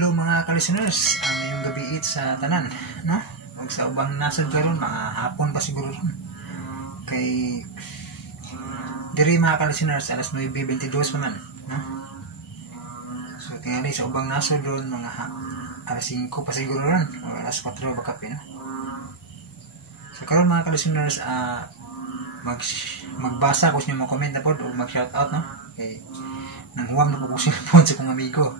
Hello mga ka-listeners, yung gabi sa tanan, no? Huwag sa ubang nasod karon, mga hapon pa siguro ron. Kay diri mga ka-listeners, alas 9:22 pa man, no? So tingali sa ubang nasod ron, mga alas 5 pa siguro ron, o alas 4 ba kape, no? So karon mga ka-listeners, magbasa ko sa mga comment na po o mag-shoutout, no? Kay nang huwag na po ko sa kong amigo.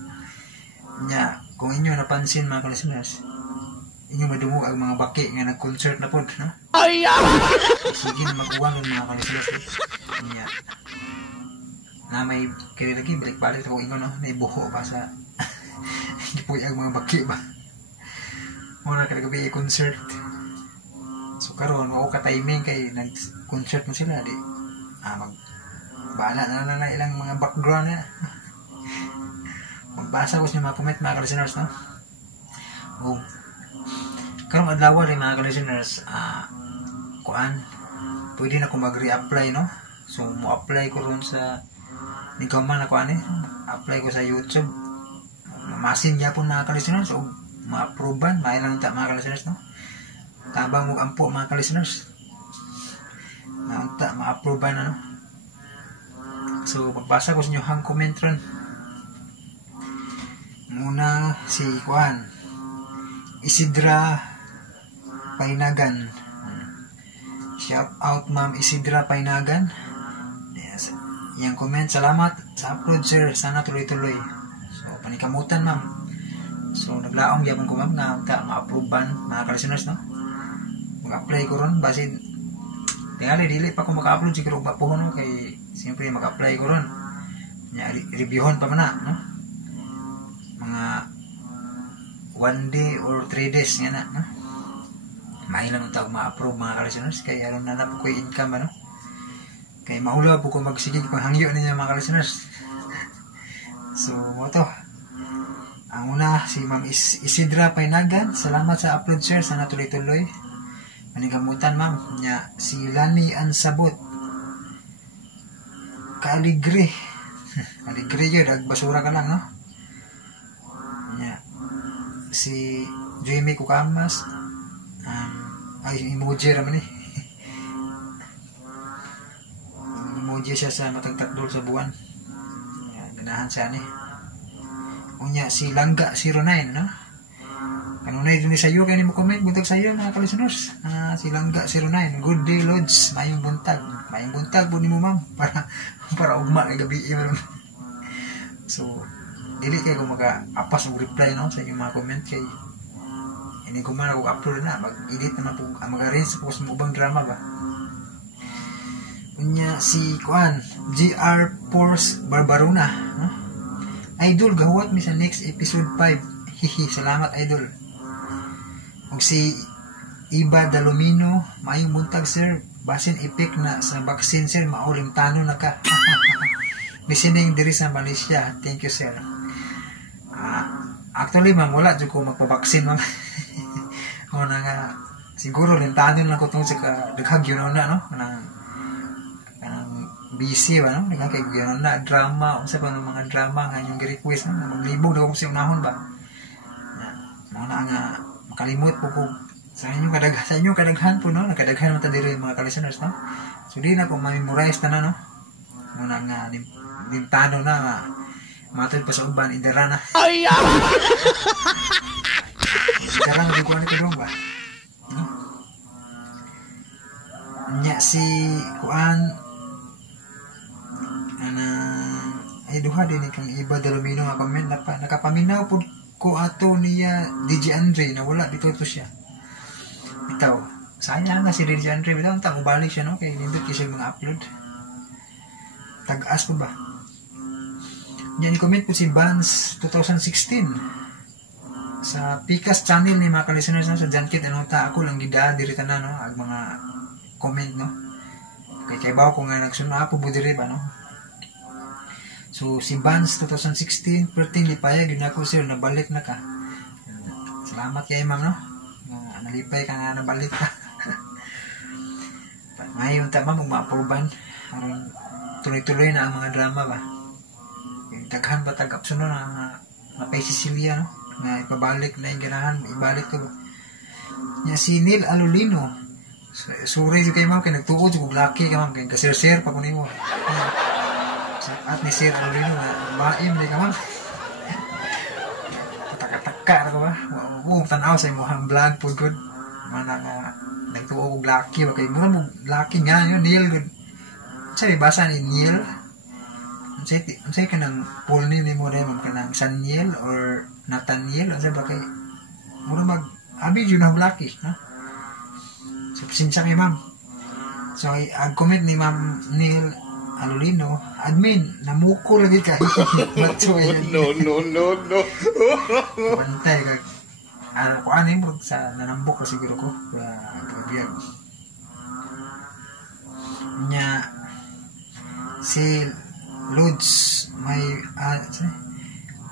Nya, kung inyo napansin mga ka-listeners, inyo madungog ang mga baki nga nag-concert na po, no? Sige na mag-uwan ng mga ka-listeners. Nya, na may kiri lagi, balik-balik ako inyo, no? May buho pa sa hindi po yung mga baki ba? Muna ka nagabi concert. So karon ako ka-timing kay nag-concert na sila, di? Bahala na ilang mga background na. Magbasa ko sa mga comment mga ka-listeners, no? O karong adlaw rin mga ka-listeners, pwede na ko mag-re-apply, no? So mo-apply ko ron sa nikaman ako apply ko sa YouTube. Masin yapon mga ka-listeners o ma-approvean, mailang ta mga ka-listeners, no? Tabang mo ampo mga ka-listeners. Naunta ma-approvean na, no? So pagbasa ko sa inyo hang comment ron. Muna si Isidra Painagan. Shout out Ma'am Isidra Painagan. Yes. Yang comment, salamat sa upload sir, sana tuloy-tuloy. So panikamutan ma'am. So naglaong gyapon ko ma'am nga ta ma-approvean mga ka-listeners, no? Mag-apply ko ron basin tingali dili pa ko maka-upload siguro mapuhon, no? Kay siyempre mag-apply ko ron. Nya reviewon pa man na, no? Mga 1 day or 3 days nga na, no? Mailang ang tawag ma-approve mga ka-listeners, kaya alam na po ko income, ano? Kaya mahula po ko magsigig panghangyo ninyo mga ka-listeners. So ito, ang una si Ma'am Isidra Painagan, salamat sa upload sir, sana tuloy-tuloy. Manigamutan ma'am. Nya si Lani Ansabot, Kaaligre Aligre yun, nagbasura ka lang, no? Si Jamie Kukamas, ay emoji raman emoji siya sa matagtakdol sa buwan. Ganahan siya unya si Langga 09, no? Kanunay din sa iyo kaya mo comment buntag sa iyo mga ka-listeners. Si Langga 09, good day Lods, mayong buntag po ni mo ma'am para ugma kay gabi. So dili kay ko mag-apas og reply, no, sa inyong mga comment kay ini ko man ako upload na mag-edit naman po mag-arrange po sa ubang drama ba. Unya si GR Force Barbarona, no? Idol gahuwat mi sa next episode 5. Hihi, salamat idol. Ug si Iba Dalomino, mayong buntag sir, basin epic na sa vaccine sir, maulim tano na ka. Listening diri sa Malaysia, thank you sir. Actually ma'am, wala dyan ko magpabaksin ma'am. O na nga, siguro lintado lang ko itong sa daghag yun na, no? Kanang busy ba, no? Daghag yun na, drama, sa pa ng mga drama nga yung request, no? Maglibog na kung siya unahon ba. Mga nga, makalimot po ko sa inyong kadaghan po, no? Nakadaghan mo tadiri yung mga ka-listeners, no? So di na kung ma-memorize na, no? Muna nga, lintado na, matod pa sa uban, idara na. Idara na biguan ito doon ba? No? Nya si ay duha din ikang Iba Dalomino nga comment, nakapaminaw po ko ato niya DJ Andre na wala dito to siya. Bitaw, sayang nga si DJ Andre, bitaw, ang balik siya, no? Kaya nindot kasi mga upload. Tag-as po ba? Yan, i-comment po si Vans 2016 sa Picas channel ni mga ka-listeners, no? Sa Jankit, ako lang gidaan dirita na, no? Ang mga comment, no? Kay bawa ko nga nagsuna po diri ba, no? So si Vans 2016 perting lipayag yun ako sir, nabalik na ka. Salamat kay ma'am, no? Nalipay ka nga, nabalik ka. Ngayon tama mong ma-approvean, tuloy-tuloy na ang mga drama ba. Daghan ba tagap sunod na kay Cecilia, no? na ipabalik na yung ganahan, ibalik ko. Nya si Neil Alolino. Suri so, kay ma'am, kay nagtuod yung laki ka ma'am, kay kasir-sir pa kunin mo. At ni Sir Alolino na maim di ka ma'am. Pataka-taka na ka ba? Buong tanaw sa imuhang vlog po good. Mana nga, nagtuod yung laki ba, kay mura mo laki nga yun, Neil good. Sabi, basa ni Neil. Ang say ka ng full name ni mo rin, ka ng Saniel or Nathaniel, ang say ba kay, mura abi yun ang laki, no? So, pasensya kay ma'am. So, comment ni ma'am Neil Alolino, admin, namuko lagi ka. No. Bantay ka. Kung ano yung sa nanambok na siguro ko. Pagbiyan. Nya, si Lods,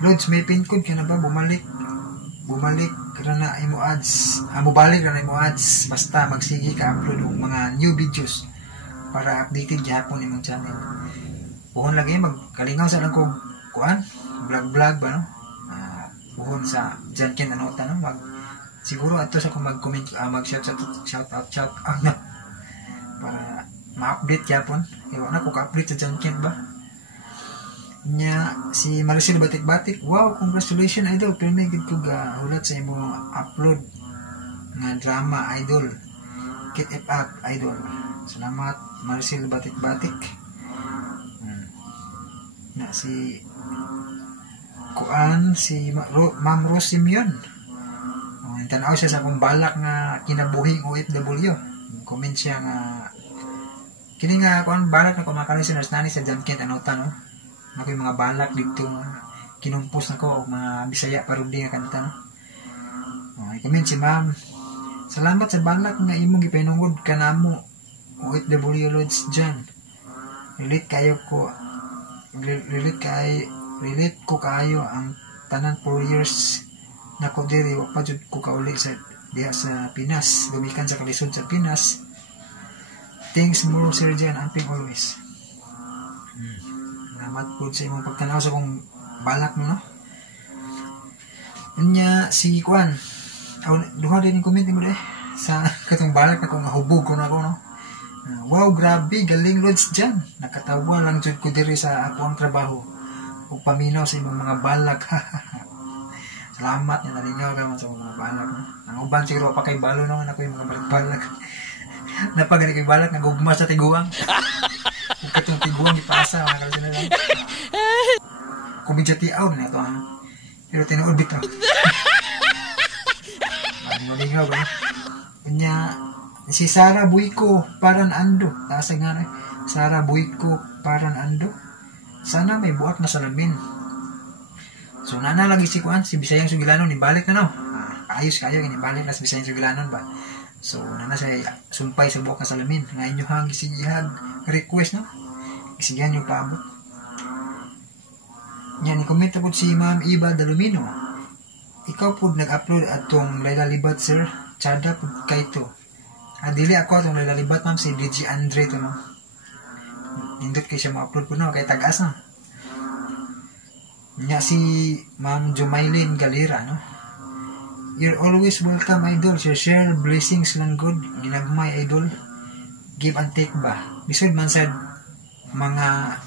Lods, may pin code ka na ba? Bumalik ka na imo ads. Mubalik ka na imo ads. Basta magsige ka upload ng mga new videos para updated gihapon imong channel. Buhon lagi magkalingaw sa lang ko kuan, vlog ba no? Buhon sa Janken anota no? Siguro ato sa kung mag-comment mag-shout out na para ma-update gihapon. Ewan na ko ka-update sa Janken ba? Nya si Maricel Batik-Batik, wow, congratulations idol, pero may gid ko ga hulat sa imo upload nga drama idol, Get It Up idol. Salamat Maricel Batik-Batik. Na si kuan si Ma'am Rose Simeon, tanaw siya sa akong balak nga kinabuhing OFW. Comment siya nga kini nga kuan balak na kumakaroon sa nani sa Janken anota no. Ako yung mga balak dito kinumpos na ko o mga Bisaya parudi nga kanta no. I-comment si ma'am, salamat sa balak nga imong ipinungod ka namo OFW Lods dyan. Relate ko kayo ang tanan 4 years na ko diri wa pa jud ko kauli sa diha sa Pinas, gumikan sa kalisod sa Pinas. Thanks more Sir Jan, amping always. Salamat po sa imong pagtanaw sa kong balak mo, no? Nya si Kwan, duha din yung comment mo deh sa katong balak na kong hubog ko na ako, no? Wow, grabe, galing Lods dyan. Nakatawa lang dyan ko diri sa ako ang trabaho o paminaw sa imong mga balak. Salamat niya, nalingaw ka man sa mga balak, no? Ang uban siguro pa kay balo naman ako yung mga balak. Napagani kay balak, nagugma sa tiguang. Katong tiguang ipasa mga kalsa na lang. Kumidyati out na ito ha. Pero tinuod bitaw. Malingaw ba? Kanya si Sara Buiko Paran Ando. Tasa nga na Sara Buiko Paran Ando. Sana may buak na salamin. So nana lagi si Kuan, si Bisayang Sugilanon ibalik na no. Ayos kayo inibalik na si Bisayang Sugilanon ba. So nana siya sumpay sa buak na salamin. Nga inyohang gisigihag request no. Isigan yung paabot. Yan, i-comment po si Ma'am Iba Dalumino. Ikaw po nag-upload atong Layla Libat, sir. Chada po kay to. Dili ako atong Layla Libat, ma'am. Si DJ Andre to, no? Nindot kayo siya ma-upload po, no? Kaya tagas, no? Nga si Ma'am Jumaylin Galera, no? You're always welcome, idol. Share blessings lang good. Ginagmay, idol. Give and take ba? Bisod man said, mga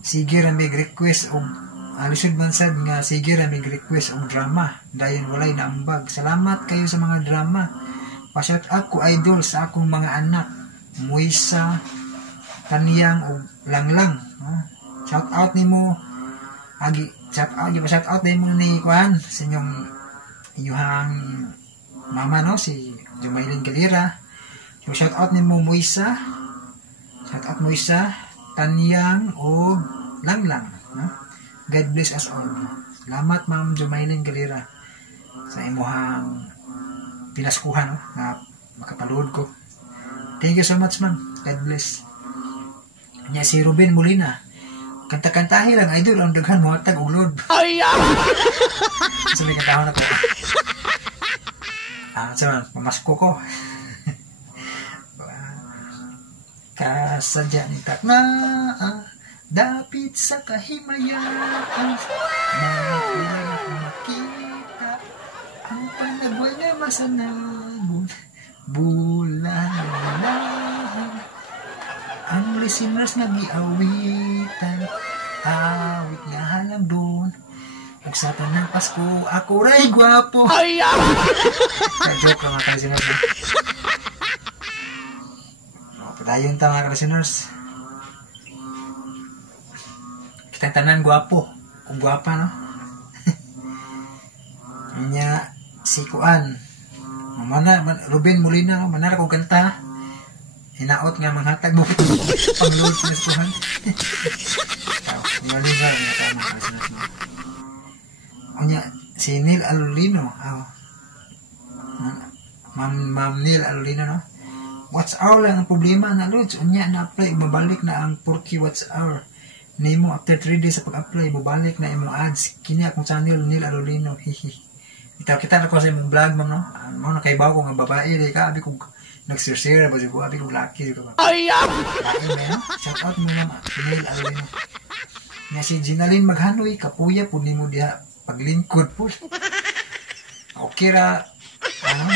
sige ra mig request og alisod man sad nga sige ra mig request og drama dayon walay naambag. Salamat kayo sa mga drama. Pa-shout out ko idol sa akong mga anak Moisa, Taniyang og Langlang. Shout out nimo agi shout out nimo ni Kuan sa inyong iyuhang mama no si Jumaylin Galera. So shout out nimo Moisa. Shout out Moisa, Tanyang o Langlang. No? God bless us all. Salamat Ma'am Jumaylin Galera sa imuhang pinaskuhan no? Na makapalood ko. Thank you so much ma'am. God bless. Nya si Ruben Molina. Kanta-kantahin lang idol ang daghan mo tag og load. Ay so may kantahon na ko. So pamasko ko. Kasadyan tak na dapit sa kahimayaan na sa nabon, bulan. Ang listeners nga giawitan, awit nga halang doon. Ug sa tanang Pasko, ako ray gwapo. Ay, joke lang mga listeners. Padayon ta mga listeners. Kitang tanan gwapo. Kung gwapa, no? Nya, si Kuan. Ruben Molina, manara kong kanta. Hinaot nga manghatag mo. Pang-load sa nasuhan. Naligar nga ta mga listeners, no? Nya, si Neil Alolino. Ma'am Neil Alolino, no? What's our lang ang problema na Lods? Unya na-apply, babalik na ang Porky What's Our. Nimo after 3 days sa pag-apply, babalik na imong ads. Kini akong channel, Neil Alolino. Hihi. Kita na ko sa imong vlog, ma'am, no? Ano na kaibaw ko nga babae, di ka, abi kong nag-share ba siya ko, abi kong lucky. Ay, lucky na yun. Shout out mo naman, Neil Alolino. Nga si Ginaline Maghanoy, kapuya po ni mo diha paglingkod po. Okay ra,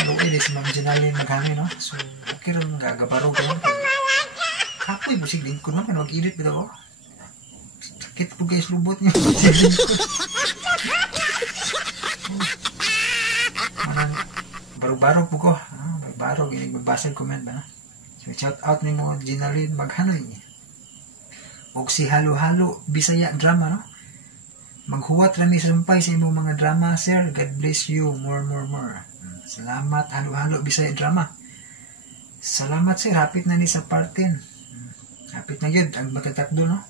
luwi din si Ma'am Ginaline Maghanoy, no? So, okay ra mga gabarog lang. Kapoy mo si lingkod, ma'am, mag-edit ba ko? Sakit po guys, lubot niyo. Manang barog-barog po ko. Barog, magbasa yung comment ba, no? So, shout out ni mo Ginaline Maghanoy. Og si Halo-Halo Bisaya Drama, no? Maghuwat rami sa sumpay sa imong mga drama, sir. God bless you. More. Salamat, Halo-Halo Bisaya Drama. Salamat, sir. Hapit na ni sa part 10. Hapit na yun. Ang matatakdo, no?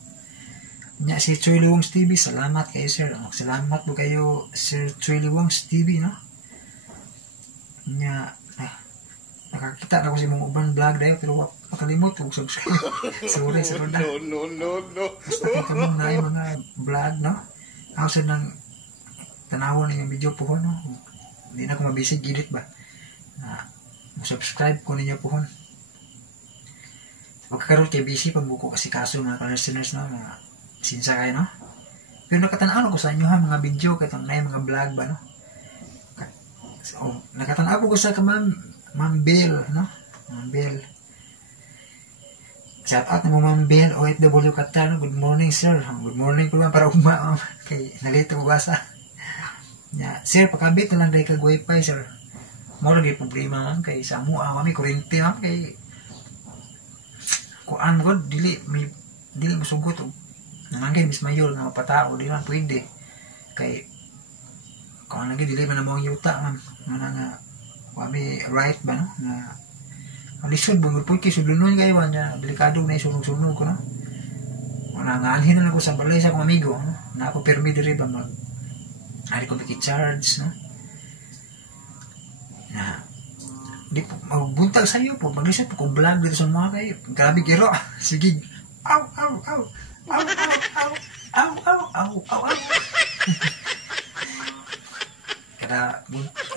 Nya si Choy Luwongs TV. Salamat kayo, sir. Salamat po kayo, Sir Choy Luwongs TV, no? Nya, nakakita na ko si mong uban vlog dahil, pero makalimot kung subscribe. Sorry, sir. No. Basta kita mong na yung mga vlog, no? Ako sa nang tanawan ng video po, no? Hindi na ako mabisig, edit ba? Subscribe ko ninyo po, no? Pagkakaroon kayo busy, pagbuko kasi kaso mga listeners, no? Mga sinsa kayo, no? Pero nakatanaw ko sa inyo, ha? Mga video, katong na yung mga vlog ba, no? So, nakatanaw ko sa Ma'am Bell, no? Ma'am Bell. Shout out na mo Ma'am Bell, OFW Qatar, no? Good morning, sir. Good morning po lang para kay nalito ko basa. Yeah. Sir, pakabit na lang dahil kag-wifi, sir. Mura di problema, ma'am, kay sa mua, mami, kurente, ma'am, kay kuan ko, dili masugot, nangangay, Miss Mayor, na mapatao, di lang pwede. Kay, kuan lagi, dili man na mong yuta, ma'am, nga, kami right ba, no? Nga, alisod, bungod po, kisudlunon kayo, delikado na isunog-sunog ko, no? Nangalhin na lang ko sa balay sa akong amigo, no? Na ako permi diri ba, hari ko biki-charge, no? Na, di po, magbuntag sa iyo po, maglisod po kung vlog dito sa mga kayo. Grabe, gero, sige, aw. Kada,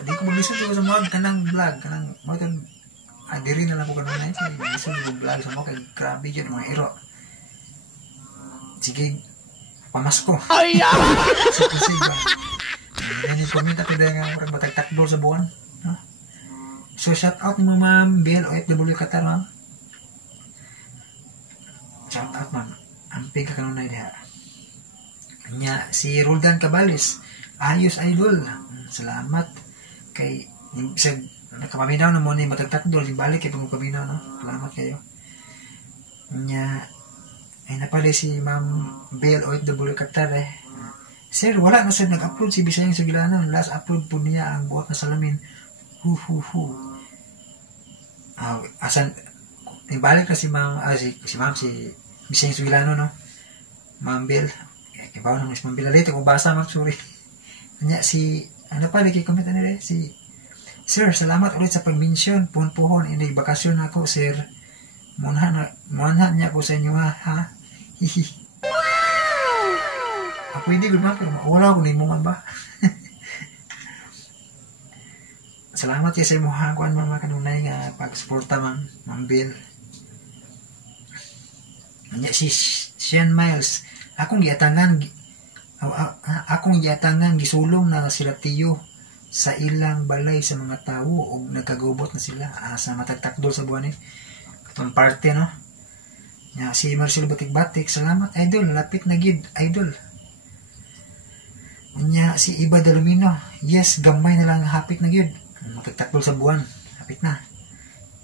di ko maglisod ko sa mga kanang vlog, kanang, diri na lang ko kanunay sa gusto ng vlog sa mga kay grabe yun mga hero. Sige, pamasko. Ay, sige ba? Yan yung comment natin dahil nga parang matagtakbol sa buwan. No? So, shout out mo Ma'am Bell OFW Qatar, ma'am. Shout out, ma'am. Amping ka kanunay diha. Kanya, si Roldan Cabales, ayos idol. Salamat kay sa nakapaminaw na mo ni matagtakdol, balik kay pagpaminaw, no? Salamat kayo. Nya, ay napali si Ma'am Bell OFW Qatar, eh. Sir, wala na sir nag-upload si Bisayang Sugilanon. Last upload po niya ang buhat na salamin. Asan, ibalik na si Ma'am, si Bisayang Sugilanon, no? Ma'am Bell. Kibaw na Miss Ma'am Bell. Alita ko basa, ma'am, sorry. Nya, ano pa, comment na nila, Sir, salamat ulit sa pag-mention. Puhon-puhon, inay bakasyon ako, sir. Munhan niya ako sa inyo, ha? Hihi. Ako hindi good man, pero wala ko na imungan ba? Salamat kayo sa imuha ko, mga kanunay nga pag-suporta, Ma'am Bill. Si Sean Miles, akong giatangan gisulong na sila tiyo sa ilang balay sa mga tawo ug nagkagubot na sila sa matagtakdol sa buwan ni katong parte no nya si Marcel Batik-Batik salamat idol lapit na gid idol nya si Iba Dalumino yes gamay na lang hapit na gid matagtakdol sa buwan hapit na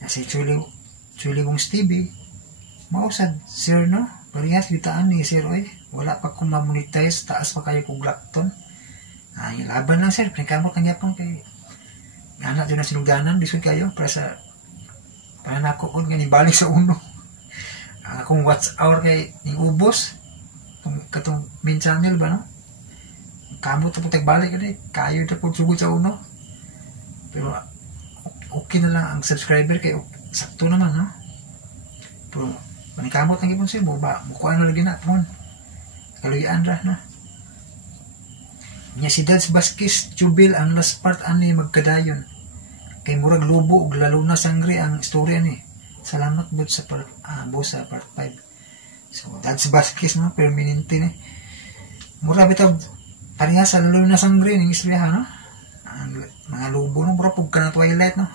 nya si Chuli Wong Stevie mausad sir no parehas bitaan ni sir oy wala pa ko ma-monetize taas pa kayo kog lapton ay laban lang sir pinakamot ng yapon kay anak din na sinuganan bisod kayo para nako og nga balik sa uno akong watch hour kay ning ubos katong main channel ba no kamot ta pud balik kani kayo ta pud sugod sa uno pero okay na lang ang subscriber kay sakto naman no pero panikamot ang ipon sir mo ba mukuan na lagi na pon kaluyan ra no nya si Dads Vasquez Jubil ang last part ani magkadayon kay murag lubo ug lalo na sangre ang istorya ni salamat bud sa part boss sa part 5 so Dads Vasquez no permanente ni mura bitaw parehas sa lalo na sangre ning istorya no ang mga lubo no mura pug kana Twilight no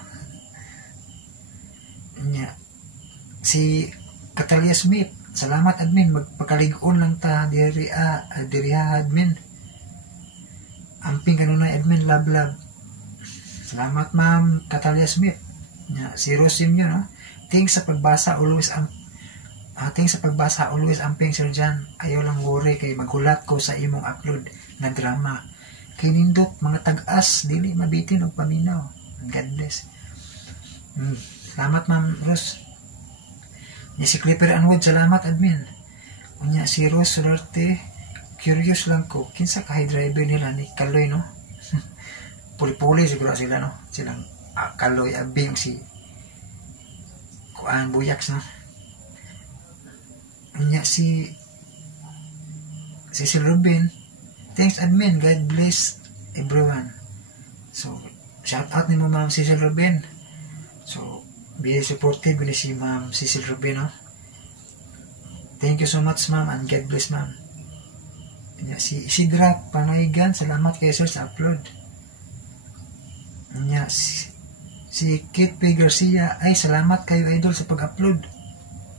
nya si Catalia Smith salamat admin magpakalig-on lang ta diri admin amping kanunay admin love salamat ma'am Catalia Smith nya si Rosim yun no thanks sa pagbasa always amping Sir Jan ayaw lang worry kay maghulat ko sa imong upload na drama kay nindot mga tag-as dili mabitin og paminaw God bless salamat ma'am Ros nya si Clipper Anwood salamat admin unya si Rose Solarte curious lang ko kinsa kahay driver nila ni Kaloy no puli-puli siguro sila no silang Kaloy abing si kuan Buyaks no unya si Cecil Rubin thanks admin God bless everyone so shout out nimo ma'am Cecil Rubin so be supportive ni si ma'am Cecil Rubin no thank you so much ma'am and God bless ma'am si Isidra Panaygan salamat kay sir sa upload nya si Kit P. Garcia ay salamat kayo idol sa pag-upload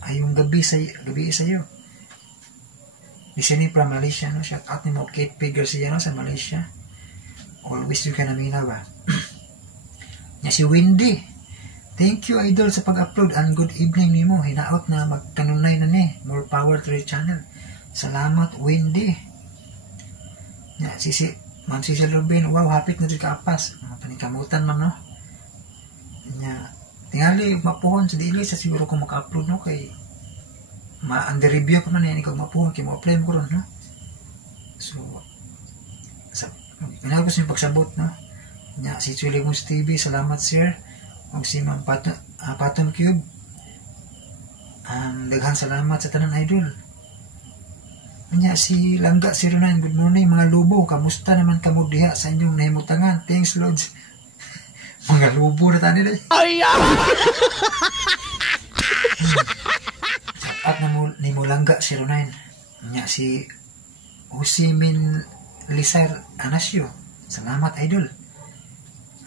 ayong gabi sa iyo listening from Malaysia no shout out nimo Kit P. Garcia no sa Malaysia always you can amina ba nya si Wendy thank you idol sa pag-upload and good evening nimo hinaot na magkanunay na ni more power to the channel salamat Wendy nya ma'am Cecil Rubin wow hapit na dito kaapas panikamutan ma'am no nya tingali mapuhon sa dili sa siguro kung maka-upload no kay under review pa man yan ikaw mapuhon kay mo-apply mo ko ron no so pinagos yung pagsabot no nya si Chuli Wong TV salamat sir og si ma'am Patton Cube daghang salamat sa tanan idol nya si Langga 09 good morning mga lubo kamusta naman kamo diha sa inyong nahimutangan thanks Lods mga lubo na tani dali at ni mo Langga 09 nya si Usimin Lisar Anasio salamat idol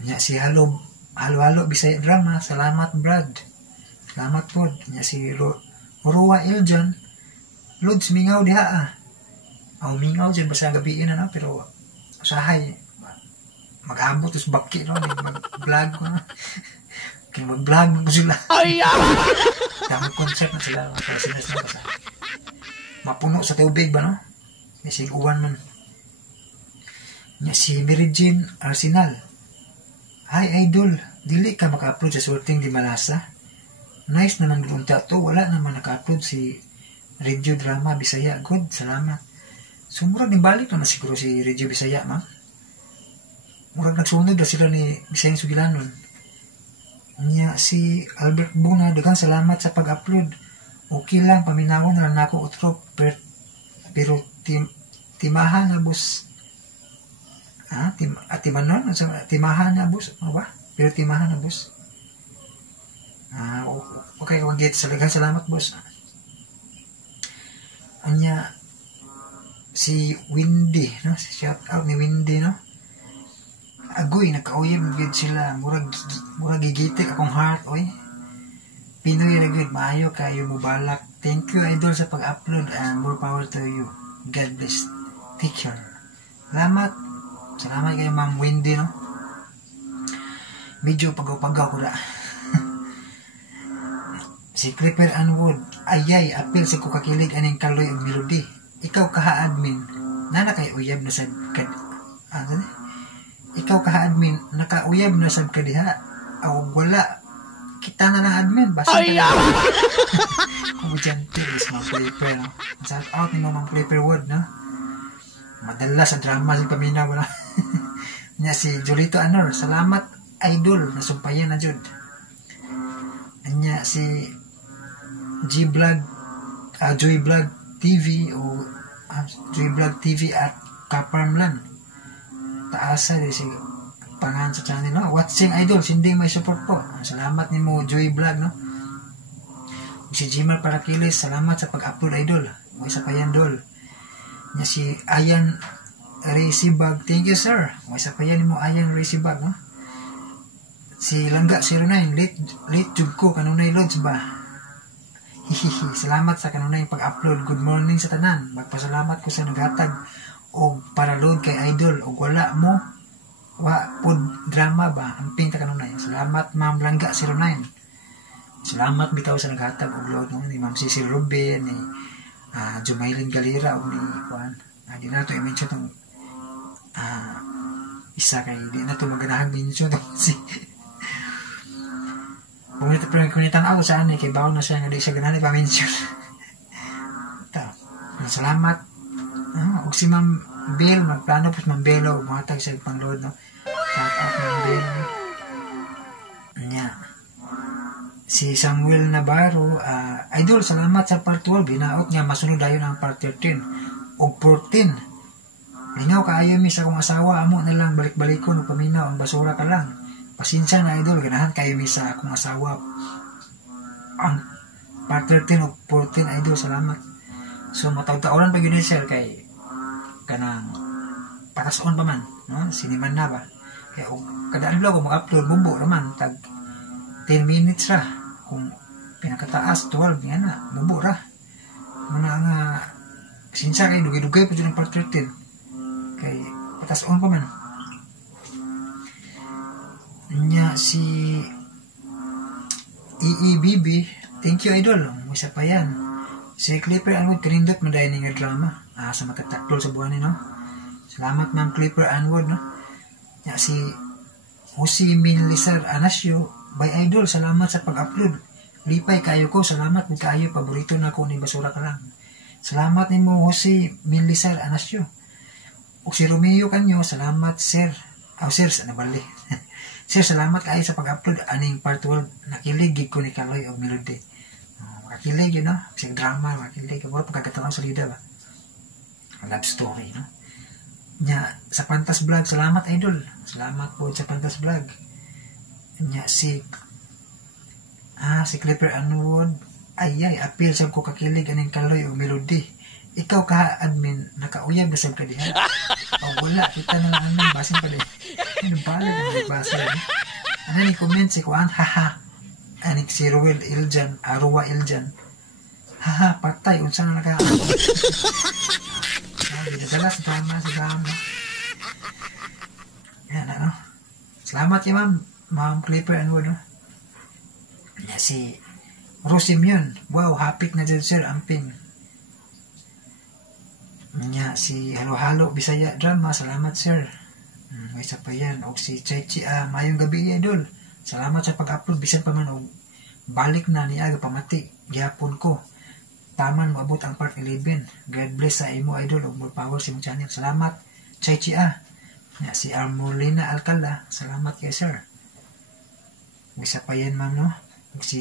nya si Halo Bisaya Drama salamat Brad salamat pod nya si Roa Eljon Lods mingaw diha mingaw dyan basta gabiin na no pero usahay mag-abot us baki no mag-vlog ko no kaya mag-vlog mo sila tamang concert na sila mapuno sa tubig ba no may siguan man nya si Mary Jane Arsenal hi idol dili ka maka-upload sa sorting di Malasa nice naman grunta to wala naman naka-upload si Radio Drama Bisaya good salamat so murag nibalik naman siguro si Radio Bisaya ma'am murag nagsunod na sila ni Bisayang Sugilanon niya si Albert Buna daghang salamat sa pag-upload okay lang paminawon na lang ako utrop pero timahan na bus timanon timahan na bus ano ba pero timahan na bus okay wag sa daghang salamat boss anya si Windy no shout out ni Windy no Agoy, nakauyab gid sila. Murag gigitik akong heart, oy. Pinoy ra gid, maayo kayo mubalak. Thank you, idol, sa pag-upload and more power to you. God bless. Take care. Salamat. Salamat kay Ma'am Wendy, no? Medyo pagaw-pagaw ko na. Si Clipper Anwood, ayay, apil sa kukakilig aning kaloy og melody. Ikaw kaha-admin, nana kay uyab na sa ikaw kaha-admin, nakauyab na sa kadiha. Aw wala. Kita na lang admin, basta ka. Kumadyante is Ma'am Clipper, no? Shout out ni Ma'am Clipper Wood, no? Madala sa drama si paminaw, no? Nya si Julito Anor, salamat idol, nasumpayan na jud. Nya si G-Vlog, Joy Vlog TV o Joy Vlog TV at Kaparmlan. Taasa rin si pangalan sa channel, no? Watching idol, sindi may support po. Salamat ni mo Joy Vlog, no? Si Jimar Parakiles, salamat sa pag-upload idol. Mo isa pa yan dol. Nya si Ayan Raceybag, thank you sir. Mo isa pa yan mo Ayan Raceybag, no? Si Langga 09, late jug ko kanunay loads ba? Hihihi, salamat sa kanunay pag-upload. Good morning sa tanan. Magpasalamat ko sa naghatag og para load kay idol og wala mo pod drama ba amping ta kanunay. Salamat Ma'am Langga 09. Salamat bitaw sa naghatag og load, no? Ni Ma'am Cecil Ruben, ni Jumaylin Galira o ni Juan. Di na to i-mention tong isa kay di na to maganahan mention tong si kunitan ako sa ani kay bawal na siya nga di siya ganahan pa-mention. Salamat. Og si Ma'am Bel, magplano po si Ma'am Belo maghatag sa pang-load, no? Shout out Ma'am Bel. Nya si Samuel Navarro, idol, salamat sa part 12. Binaot niya masunod dayon ang part 13 o 14. Lingaw kaayo mi sa akong asawa, amo na lang balik-balikon o paminaw ang basura ka lang. Pasensya na idol, ganahan kayo mi sa akong asawa. Ang part 13 o 14 idol, salamat. So mataw-taonan pag yun sir kay kanang patason pa man, no? Siniman na ba? Kaya kada adlaw ko mag-upload bumbo naman tag 10 minutes ra. Kung pinakataas 12 nga na bumbo ra. Muna nga sinsa kay dugay-dugay pa dyan ang part 13 kay patason pa man. Nya si EEBB, thank you idol. Isa pa yan. Si Clipper Anwood, kanindot man dahil nga drama. Sa matataklo sa buwan no? Salamat Ma'am Clipper Anwood, no? Nya si Jose Minlisar Anasio, by idol, salamat sa pag-upload. Lipay kayo ko, salamat ni kayo, paborito na ko ni basura ka lang. Salamat ni mo Jose Minlisar Anasio. O si Romeo kanyo, salamat sir. Sir, sa nabali. Sir, salamat kayo sa pag-upload aning part 12. Nakilig ko ni Kaloy o Melody. Makakilig yun, no? Kasi drama, makakilig. Wala pagkakataon sa lida ba? Love story, no? Nya, sa Pantas Vlog, salamat idol. Salamat po sa Pantas Vlog. Nya, si Clipper Anwood, ayay, appeal sa ko kakilig aning Kaloy o Melody. Ikaw ka admin, nakauyab na sa kadihan. Wala, kita na lang anong basin pa din. Ano bala na may basa? Ano ni comment si Kuan? Haha. Anik si Ruel Iljan, Arwa Iljan. Haha, patay. Unsa na naka... Dinadala sa drama, sa drama. Yan, ano? Salamat ya, ma'am. Ma'am Clipper Anwood, no? Yan si Rosim yun. Wow, hapik na dyan, sir. Amping. Nya si Halo-Halo Bisaya Drama, salamat sir. May isa pa yan. O si Chechi, mayong gabi idol. Salamat sa pag-upload, bisan pa man og balik na niya pamati gyapon ko. Taman maabot ang part 11. God bless sa imo idol og more power sa imong channel. Salamat Chechi. Nya si Armolina Alcala, salamat kay sir. May isa pa yan ma'am, no? Og si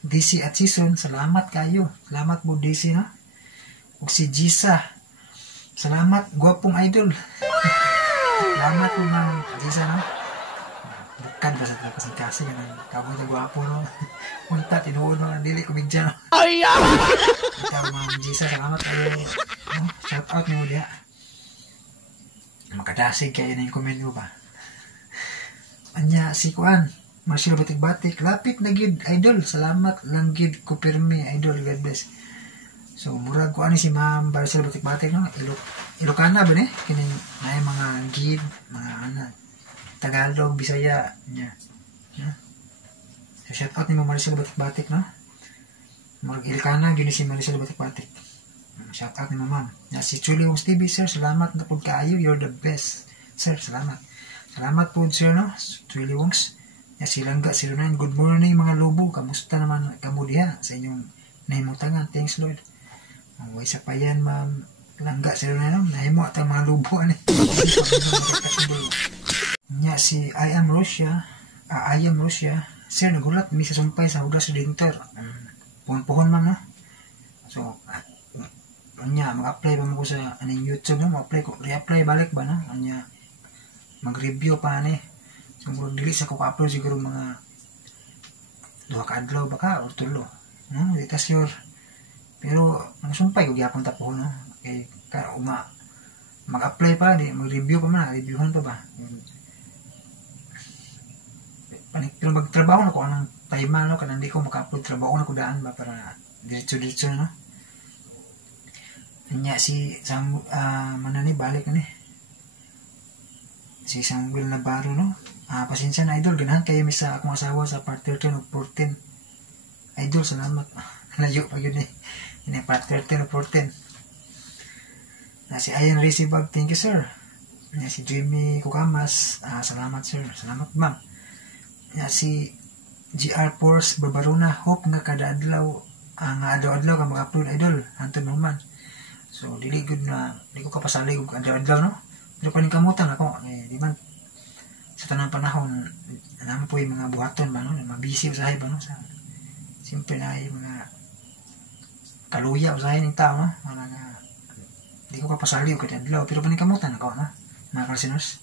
DC at Season, salamat kayo. Salamat mo DC, no? Og si Jisa, salamat, gwapong idol. Salamat po ma'am Jisa, no? Bukan ba sa kasing-kasing yan. Kaboy na gwapo, no? Punta, tinuod mo, dili ko bigyan, no? Ikaw ma'am Jisa, salamat kayo, no? Shout out niyo diya. Makadasig kayo na yung comment mo ba? Anya si Kuan, Marcelo Batik-Batik, lapit na gid idol, salamat lang gid ko pirmi idol, God bless. So murag ko ani si Ma'am Marcelo Batik-Batik no, Ilocana ba ni? Kining may mga gid, mga Tagalog, Bisaya nya. So shout out ni Ma'am Marcelo Batik-Batik no. Murag Ilocana gyud si Marcelo Batik-Batik. Shout out ni Ma'am. Ya si Julie Wong TV sir, salamat na pud kaayo, you're the best. Sir, salamat. Salamat po sir no, Julie Wongs. Ya si Langga 09, good morning mga lubo. Kamusta naman kamo diha sa inyong nahimutangan? Thanks Lord. Way sa payan Ma'am Langga 09 no, nahimo ta mga lubo ani. Nya si I am Russia. Sir, nagulat mi sa sumpay sa hudas dinter. Puhon-puhon ma'am no. So nya mag-apply pa mo ko sa aning YouTube no, mag-apply ko, re-apply balik ba no? Nya mag-review pa ni. So dili sa ko ka-upload siguro mga 2 ka adlaw baka or 3. No, di ta sure. Pero ang sumpay ko gyapon ta po no. Kay ka mag-apply pa di, mag-review pa man, reviewhan pa ba. Pero magtrabaho na ko anang time no, kanang di ko maka-upload, trabaho na ko daan ba para diretso-diretso no. Nya si manani balik ni. Si Samuel Navarro no. Pasensya na idol, ganahan kayo mi sa akong asawa sa part 13 o 14. Idol, salamat. Layo pa yun eh. Ini part 13 o 14. Na si Ayan Recibag, thank you sir. Na si Jimmy Kukamas, salamat sir. Salamat ma'am. Na si GR Force Barbaruna, hope nga kada adlaw, nga adlaw ka mag-upload idol. Hantod naman. So dili good na, di ko kapasali kung adlaw no. Pero paningkamutan ako, di man sa tanang panahon, naman po yung mga buhaton ba, no? Mabisi usahay ba, no? Siyempre na yung mga kaluya usahay ng tao, no? Hindi ko kapasali o kadadlaw, pero paningkamutan ako, no? Mga kalsinos.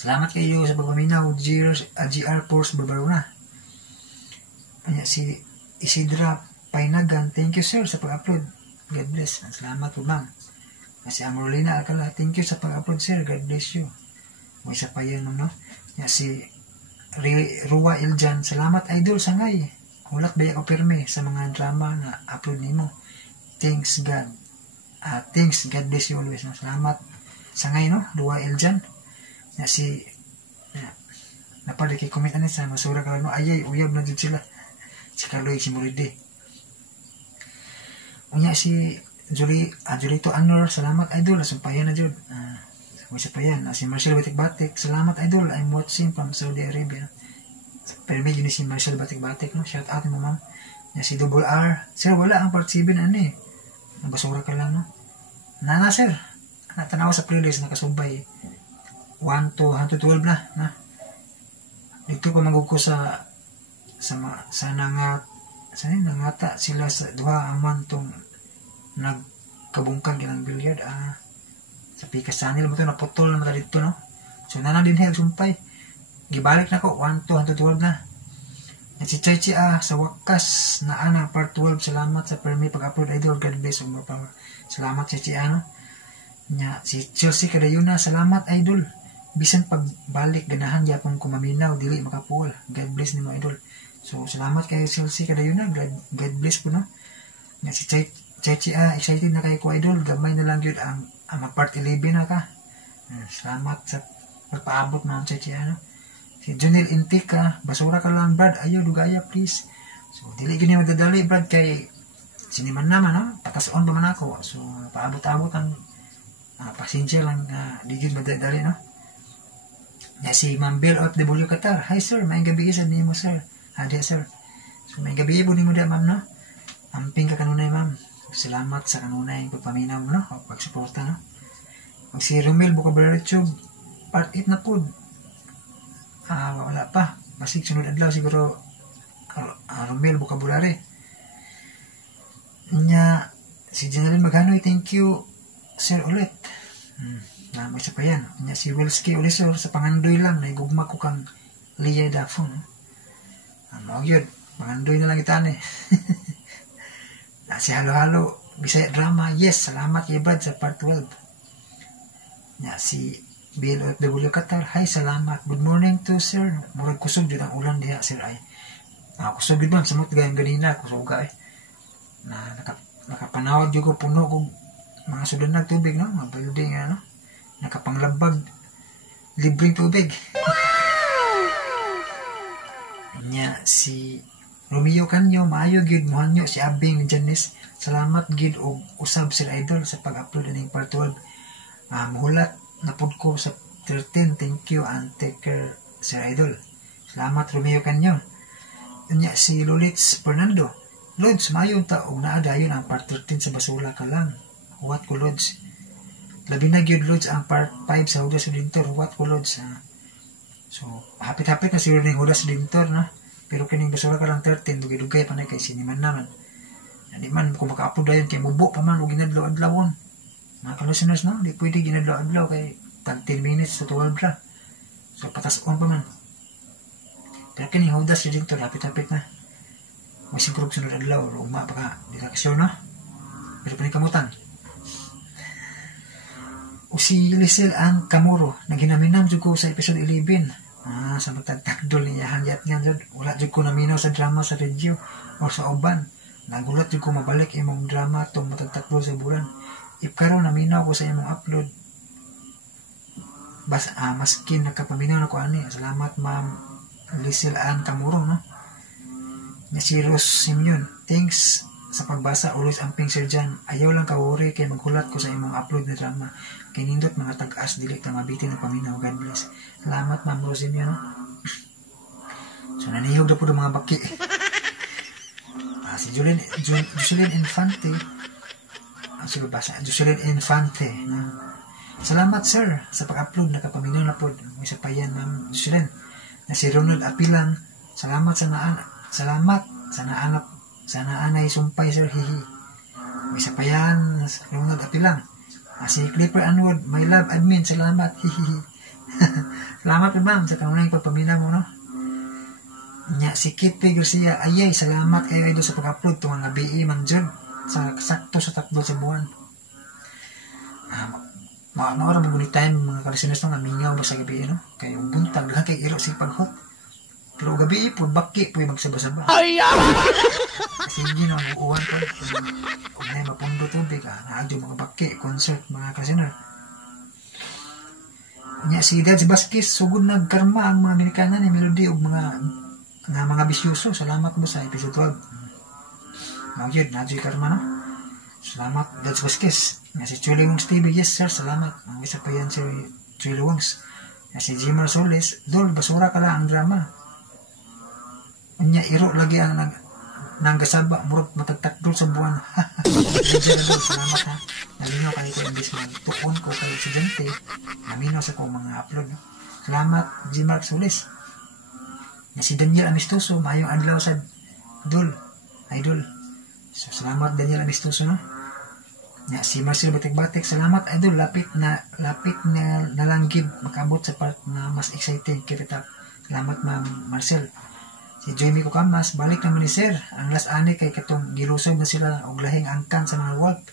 Salamat kayo sa pagpaminaw, GR Force Barbaruna. Si Isidra Painagan, thank you sir sa pag-upload. God bless. Salamat po ma'am. Si Amorlina Alcala, thank you sa pag-upload sir. God bless you. May isa pa yan, no? Si Rua Iljan, salamat idol sangay. Hulat ba ako pirme sa mga drama na upload nimo. Thanks God. Thanks, God bless you always. No? Salamat sangay, no? Rua Iljan. Si napali kay comment ani sa masura ka lang, no? Ayay, uyab na dyan sila. Si Carloy, si Moride. Unya si Julito Anor, salamat idol. Sumpayan na dyan. Isa pa yan. Si Marcel Batik-Batik, salamat idol. I'm watching from Saudi Arabia. Pero medyo ni si Marcel Batik-Batik, no? Shout out mo ma'am. Si Double R, sir wala ang part 7 ani. Basura ka lang no. Nana sir. Tanaw sa playlist nakasumbay 1 to 12 na. Dito pa magug ko sa nangata sila sa duha ang man tong nagkabungkag ilang bilyard sa pikas channel mo to naputol na mata dito no. So nana din hel sumpay. Gibalik na ko 1 to 12 na. At si Chaichi sa wakas na ana part 12, salamat sa permi pag-upload idol. God bless more power. Salamat Chaichi no. Nya si Chelsea Kadayuna, salamat idol. Bisan pagbalik ganahan gyapon ko maminaw dili makapuol. God bless nimo idol. So salamat kay Chelsea Kadayuna. God bless po no. Nya si Chaichi excited na kay ko idol. Gamay na lang gyud ang part 11 na ka. Salamat sa pagpaabot mga Chaichi no. Si Junel Intika, basura ka lang brad, ayaw dugaya please. So dili gyud ni madadali brad kay siniman naman no, patas-on pa man ako. So paabot-abot ang pasensya lang di gyud madadali no. Na si Ma'am Bill of W Qatar, hi sir, may gabi sa nimo sir. Dia sir. So may gabi po nimo da ma'am no. Amping ka kanunay ma'am. Salamat sa kanunay pagpaminaw mo no, pagsuporta no. Ang si Romel Vocabulary Tube, part 8 na po. Wala pa. Basig sunod adlaw siguro Romel Vocabulary. Nya si General Maghanoy, thank you sir ulit. May isa pa yan. Nya si Wilski Ulisor, sa pangandoy lang, naigugma ko kang Lia Dafon. Yun, pangandoy na lang itan eh. Si Halo-Halo, Bisaya Drama, yes, salamat Yebad sa part 12. Nya si BLOFW Qatar. Hi, salamat. Good morning to sir. Murag kusog jud ang ulan diha sir ay. Kusog jud man samot gayang ganina kusog ay. Na nakapanawag jud ko puno kong mga sudanag tubig no, mga building ano. Nakapanglabag libreng tubig. Nya si Romeo kanyo maayo gyud mohanyo si Abing ni Janice. Salamat gid og usab sir idol sa pag-upload aning part 12. Muhulat na pod ko sa 13. Thank you and take care sir idol. Salamat Romeo kanyo. Nya si Lolits Fernando. Lods, mayon ta og naa dayon ang part 13 sa basula ka lang. What ko Lods? Labi na gyud Lods ang part 5 sa Hudas Redentor. What ko Lods? So, hapit-hapit na siguro ning Hudas Redentor na. Pero kining basura ka lang 13 dugay-dugay pa na kay siniman naman. Di man kung maka-upload dayon kay mubo pa man og ginadlaw-adlawon. Mga ka-listeners no, di pwede ginadlaw-adlaw kay tag 10 minutes to 12 ra. So, patas-on pa man. Pero kining Hudas Redentor hapit-hapit na. May sigurog sunod adlaw, luma pa ka, di ka kasyo no? Pero panikamutan. O si Lisel ang Kamuro, naginaminam jud ko sa episode 11. Sa matagtagdol niya hangyat nga jud. Wala jud ko naminaw sa drama sa radio o sa uban. Nagulat jud ko mabalik imong drama tong matagtagdol sa bulan. If karon naminaw ko sa imong upload. Maskin nakapaminaw na ko ani. Salamat ma'am Lisel ang Kamuro no? Si Rose Simeon, thanks sa pagbasa, always amping Sir Jan. Ayaw lang kawuri kay maghulat ko sa imong upload na drama. Kay nindot mga tag-as dili ta mabitin na paminaw. God bless. Salamat ma'am Rose Simeon. So nanihog na po ng mga baki. Si Jocelyn Infante. Sige basa, Jocelyn Infante. Salamat sir sa pag-upload, nakapaminaw na po. May sapayan ma'am Jocelyn. Na si Ronald Apilan, salamat sa naanay sumpay sir, hihi. May sapayan, Ronald Apilang. Si Clipper Anwood, my love admin, salamat, hihi. Salamat po ma'am sa kanunay pagpaminaw mo no. Nya si Kitty Garcia, ayay, salamat kayo idol sa pag-upload itong mga BE man dyan sa sakto sa takbo sa buwan. Maura mo gunit time mga kalisiners no, ngamingaw ba sa gabi no, kayo buntag lang kay iro si paghot. Pero gabi po, baki po yung magsaba-saba. Kasi hindi na mag-uwan po. Kung may mapundo tubig, naadyo mga baki, concert, mga kasiner. Nya si Dad Baskis, sugod nagkarma ang mga Amerikana ni Melody o mga bisyoso. Salamat mo sa episode 12. Magyod, nadyo karma no? Salamat, Dad Baskis. Nya si Chuli Wongs TV, yes sir, salamat. Ang isa pa yan si Chuli Wongs. Nya si Jimmer Solis, Dol, basura ka lang ang drama. Nya iro lagi ang nanggasaba murag matagtakdol sa buwan. Salamat ha. Nalinaw kanito yung bisman. Tuon ko kay estudyante. Naminaw sa kong mga upload. No? Salamat G. Mark Solis. Na si Daniel Amistoso, mayong adlaw sa Idol. So salamat Daniel Amistoso no. Na si Marcel Batik-Batik, salamat Idol. Lapit na nalanggid makabot sa part na mas exciting kita. Salamat Ma'am Marcel. Si Jamie Kukamas, balik naman ni Sir. Ang last ani kay katong gilusog na sila og lahing angkan sa mga wolf.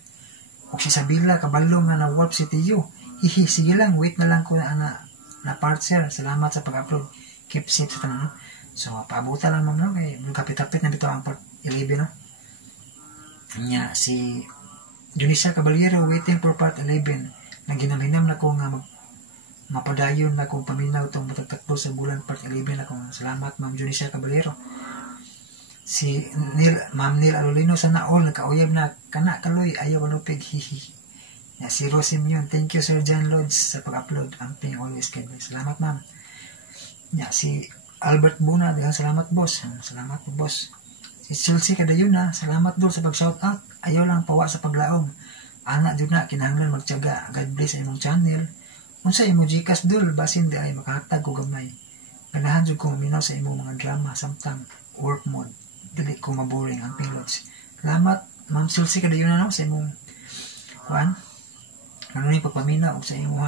Og si Sabila, kabalo nga na wolf si Tiyo. Hihi, sige lang, wait na lang ko na part Sir. Salamat sa pag-upload. Keep safe sa tanan. No? So, paabuta lang ma'am no? Kay kapit-kapit na dito ang part 11 no? Nya, si Junisa Caballero, waiting for part 11. Naginaminam na ko nga mapadayon na kung paminaw itong matagtakbo sa bulan part 11 na kung salamat Ma'am Junisia Caballero. Si Ma'am Neil Alolino, sana all nagkauyab na kana kaloy ayaw anupig hihi. Ya, si Rose Simeon, thank you Sir John Lodge sa pag-upload. Amping always kay salamat ma'am. Ya, si Albert Buna, salamat boss. Salamat po boss. Si Chelsea Kadayuna, salamat dul sa pag-shout out. Ayaw lang pawa sa paglaom. Anak dun na kinahanglan magtiyaga. God bless sa imong channel. Unsa imo Gcash dul basin di ay makahatag ko gamay. Ganahan jud ko minaw sa imong mga drama samtang work mode. Dili ko maboring ang pilots. Salamat Ma'am Chelsea Kadayuna no sa imong kuan. Ano ni pagpaminaw og sa imong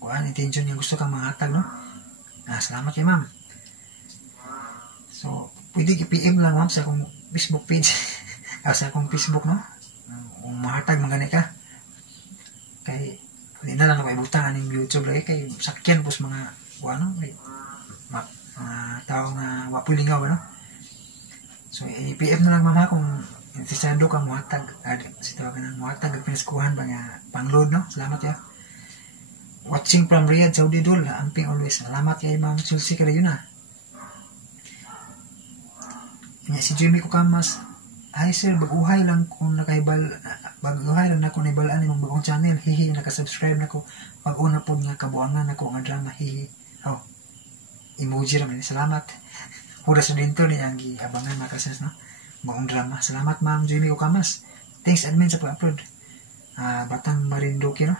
kuan intention nga gusto kang mahatag no. Salamat kay ma'am. So, pwede i-PM lang ma'am sa akong Facebook page. Sa akong Facebook no. Kung mahatag magani ka. Kay Hindi na lang ako ibutangan ng YouTube lagi kay sakyan pos mga ano, mga tao nga wapulingaw ano. So i-PM na lang mama kung interesado ka muhatag si tawagan ng muhatag ang piniskuhan ba nga pang-load no. Salamat ya. Watching from Riyadh, Saudi Dul, amping always. Salamat kay Ma'am Chelsea kada yun ah. Si Jimmy Kukamas, hi sir, baguhay lang kung baguhay lang na kung naibalaan yung bagong channel, hihi, nakasubscribe na ko, pag-una po nga kabuangan ako nga drama, hihi. Oh, emoji raman, salamat. Pura sa dinto ni ang abangan mga kasas, no? Bagong drama. Salamat Ma'am Jimmy Kukamas. Thanks admin sa pag-upload. Batang Marinduki, no?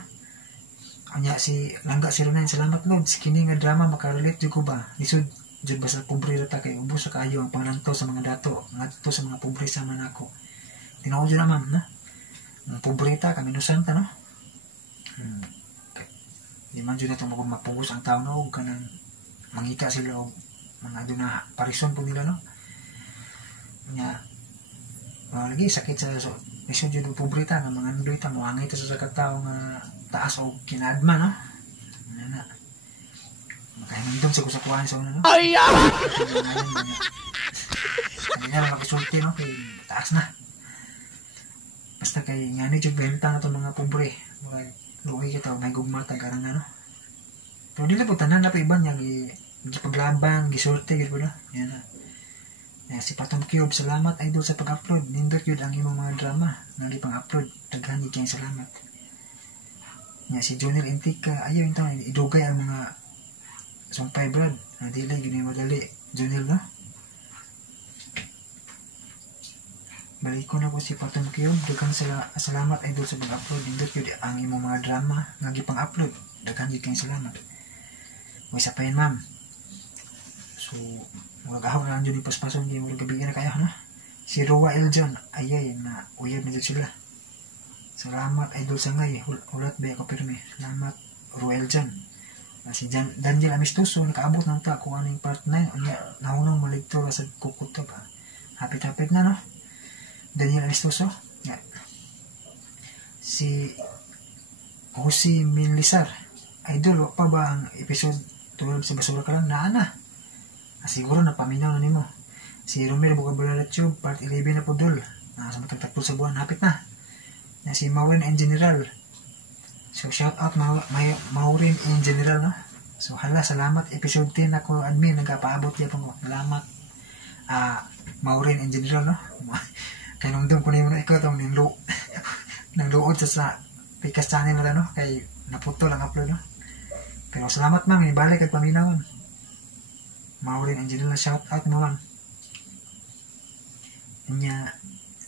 Kanya si Langga 09, salamat Lord. Si kini nga drama makarelate jud ko ba? Lisod jud ba sa pobre rata kay ubos sa kaayo ang panglantaw sa mga dato, ngadto sa mga pobre sa manako. Tinuod jud na ma'am, no? Ang pobre ta kami nusanta, no? Okay. Di man jud nato mapugos ang tao no, ug kanang mangita sila og mga aduna parison po nila, no? Nya lagi sakit sa so lisod jud pobre ta nga mga andoy ta mo angay ta sa katao nga taas o kinadma, no? Ano na. Makahinandong sa kusakuhan sa una, no? Ay! Hindi na lang makisulti, no? Kay taas na. Basta kay nga ni yung benta na itong mga pobre. Luwi kita o may gugma tagaran na, no? Pero di lang po tanan na pa iba niya. Gipaglaban, gisulti, gito na. Yan na. Si Patong Cube, salamat idol sa pag-upload. Nindot yun ang imong mga drama. Nali pang-upload. Daghan yun kayong salamat. Nga si Jonel Intika, ayaw yung tanong, idugay ang mga sumpay brad. Dili, gini madali. Jonel, no? Balik ko na po si Patong Cube. Daghang salamat idol sa pag-upload. Nindot yun ang imong mga drama. Nga pang-upload. Daghan yun kayong salamat. May isa pa yun, ma'am. So, magagahaw na lang dyan yung paspason. Hindi mo lang gabigan na kayo, no? Si Roa Eljon, ayay, na uyab na dyan sila. Salamat idol sa ngay, ulat ba ako pirme. Salamat Roel Jan. Si Daniel Amistoso nakaabot ng ta kung ano yung part 9. Nahunong maligto sa kukuto ba. Hapit-hapit na, no? Daniel Amistoso. Yeah. Si Jose Minlisar. Idol, pa ba ang episode 12 sa basura ka lang? Naana. Siguro napaminaw na nimo. Si Romero Vocabulary Tube part 11 na po dol. Sa matagtagpo sa buwan. Hapit na. Si Maurin in general. So shout out Maurin in general, no? So hala, salamat episode 10 ako admin nagapaabot diya po. Salamat Maurin in general, no? Kay nung doon ko na yung ikaw itong nang luod sa Pikas channel na, no? Kay naputo lang upload, no? Pero salamat ma'am, ibalik at paminaw. Maurin in general, shout out mo ma'am. Nya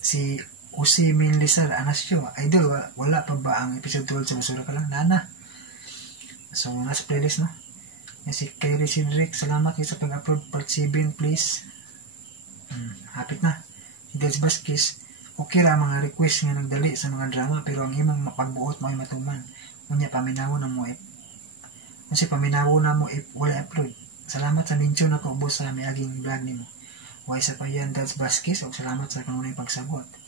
si Usi Minlisar Anasyo, idol, wala pa ba ang episode 12 sa basura ka lang? Nana. So, nasa playlist, no? Si Kyrie Cedric, salamat sa pag-upload part 7, please. Hapit na. Si Des Vasquez, okay ra mga request nga nagdali sa mga drama, pero ang imong mapagbuot mo ay matuman. Unya, paminawo na mo paminawo na mo wala upload. Salamat sa mention na kaubos sa may aging vlog nimo. Way sa pa yan, Des Vasquez, o salamat sa kanunay pagsagot.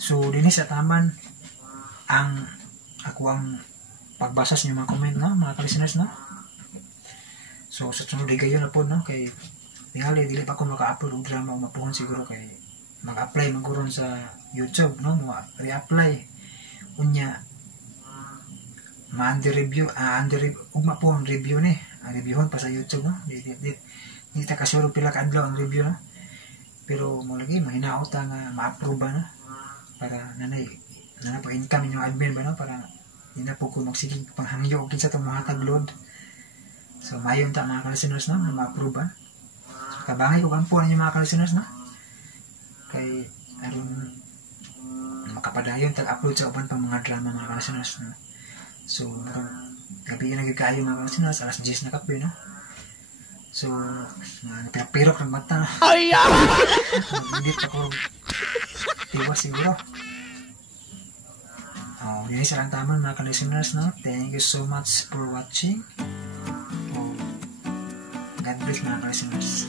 So, dinis sa taman ang akuang pagbasa sa mga comment, no? Mga ka-listeners, no? So, sa sunod gayon na po, no? Kay tingali, dili pa ako maka-upload ng drama o mapuhon siguro kay mag-apply maguron sa YouTube, no? Re-apply. Unya, ma-under-review, ugma po ang review ni. Ang reviewon pa sa YouTube, no? Hindi ta kasyuro pila ka-adlaw ang review, no? Pero mo lagi, mahinaot ang ma-approve, no? Para nanay po income yung admin ba, no? Para hindi na po kung magsiging panghangyo o kinsa itong mga tag-load. So mayon ta mga ka-listeners, no? Na ma-approve ba? So kabangay ko kampo ninyo mga ka-listeners, no? Kay aron makapadayon tag-upload sa uban pang mga drama mga ka-listeners, no? So gabi na gikayo mga ka-listeners, alas 10 na kape, no? So napirok ng mata, no? Mag-edit ako tiwas siguro. Yun isa lang tama mga ka-listeners, no? Thank you so much for watching. God bless mga ka-listeners.